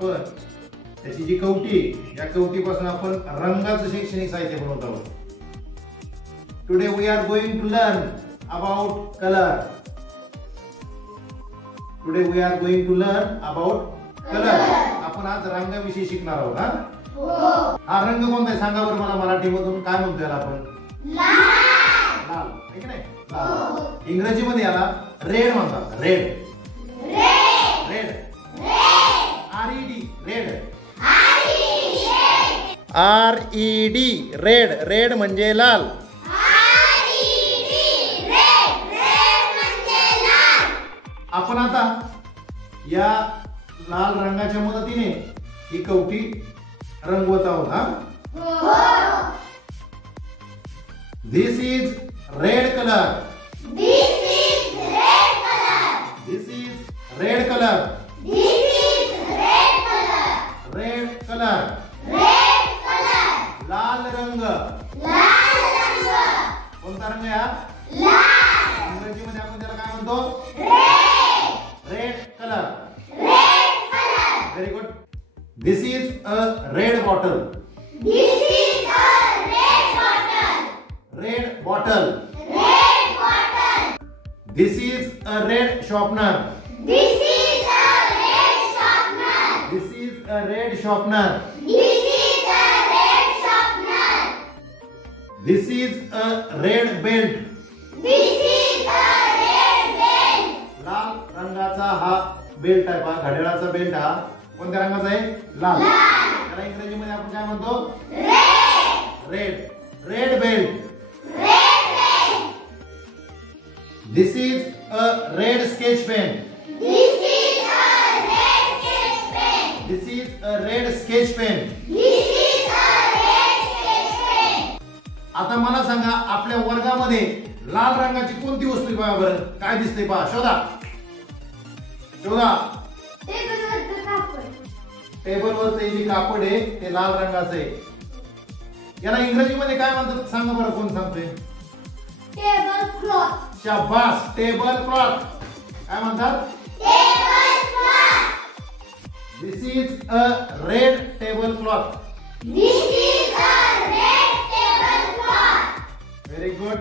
आपण त्याची जी कवटी, या कवटीपासून आपण रंगाचं शैक्षणिक साहित्य बनवत आहोत. Today we are going to learn about colour. Today we are going to learn about colour. आपण आज रंगाविषयी शिकणार आहोत. हा रंग कोणता आहे सांगा बरं मला मराठीमधून. काय म्हणतो याला आपण? लाल. आहे की नाही? लाल. इंग्रजीमध्ये याला रेड म्हणतात. Red. Red. RED. Red. RED. Red. Red म्हणजे लाल. आपण आता या लाल रंगाच्या मदतीने ही कवटी रंगवत आहोत. हा, this is red colour. This is red colour. Red colour. लाल रंग. कोणता रंग आहे हा? इंग्रजीमध्ये आपण त्याला काय म्हणतो? Red colour. Very good. This is a red bottle. Red bottle. This is a red sharpener. This is a red sharpener. This is a red belt. लाल रंगाचा हा बेल्ट आहे पहा. घड्याळाचा बेल्ट हा कोणत्या रंगाचा आहे? लाल. त्याला इंग्रजीमध्ये आपण काय म्हणतो? Red. Red belt. This is a red sketch pen. This is a red sketch pen. आता मला सांगा आपल्या वर्गामध्ये लाल रंगाची कोणती वस्तू पहा बरं. काय दिसते पहा. शोधा. टेबलवरचं जे कापड आहे ते लाल रंगाचं आहे. याला इंग्रजीमध्ये काय म्हणतात सांगा बरं. कोण सांगते? Table cloth. शाबास. Table cloth. काय म्हणतात? Table cloth. This is a red table cloth. This is a red table cloth. Very good.